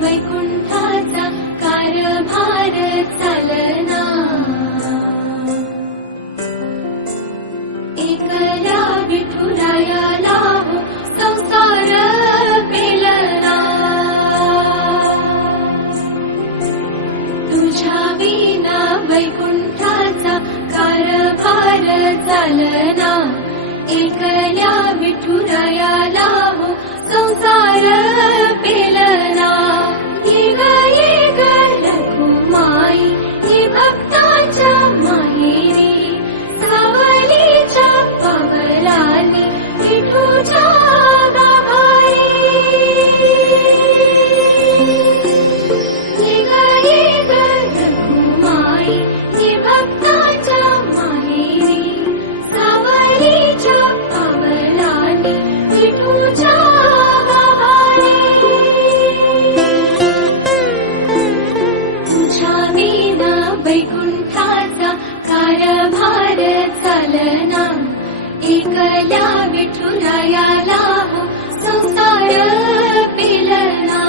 वैकुंठाचा कारभार चालना, एकल्या विठुरायाला हो संसार पेलना, तुझ्या विना वैकुंठाचा कारभार चालना, एकल्या विठुरायाला हो संसार पेलना। ये ग रघुमाई ही भक्ताच्या माहेरी, सावलीच्या पवलाली विठूच्या गाभारी। ये ग रघुमाई ही भक्ताच्या माहेरी, सावलीच्या पवलाली विठूच्या गाभारी। तुझ्या विना वैकुंठाचा कारभार चालना, एकल्या विठुरायाला हो संसार पेलना।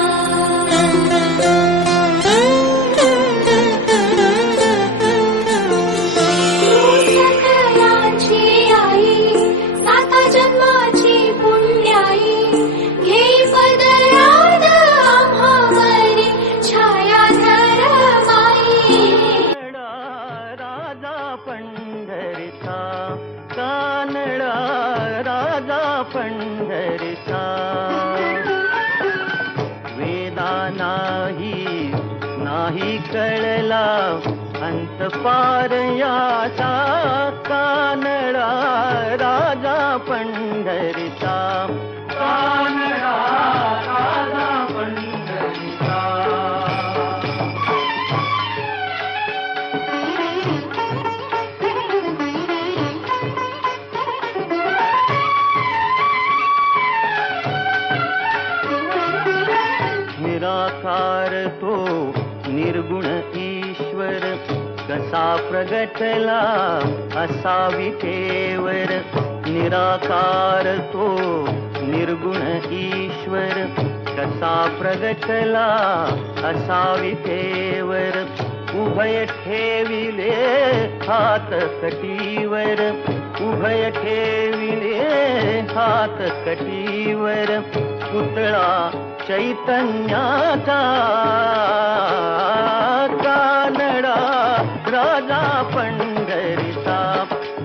सकलांची आई, साता जन्माची पुण्याई, घे पदरात आम्हावरी छायाधर माई। राजा पंढरीचा, कानडा राजा पंढरीचा, वेदा नाही कळला अंत पार याचा, कानडा राजा पंढरीचा, कानडा राजा पंढरीचा। निराकार तो निर्गुण ईश्वर, कसा प्रगटला असा विठेवर। निराकार तो निर्गुण ईश्वर, कसा प्रगटला असा विठेवर। उभय ठेविले हात कटीवर, उभय ठेविले हात कटीवर। पुतळा चैतन्याचा, कानडा राजा पंढरीचा,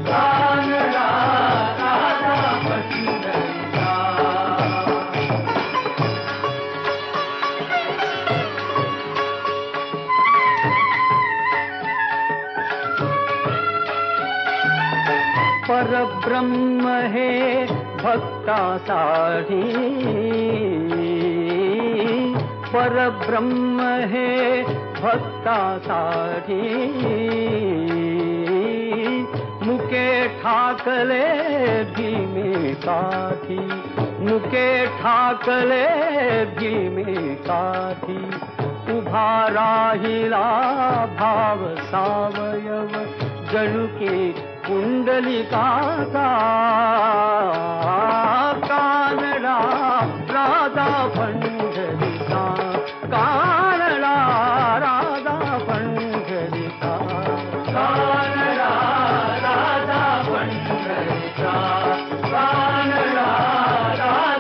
कानडा राजा पंढरीचा। परब्रह्म हे भक्तासाठी, परब्रह्म हे भक्तासाठी। मुके ठाकले भीमे काठी, मुके ठाकले भीमे काठी। उभा राहिला भाव सावयव, जणुकी कुंडलिकाचा, कानडा राजा पंढरीचा,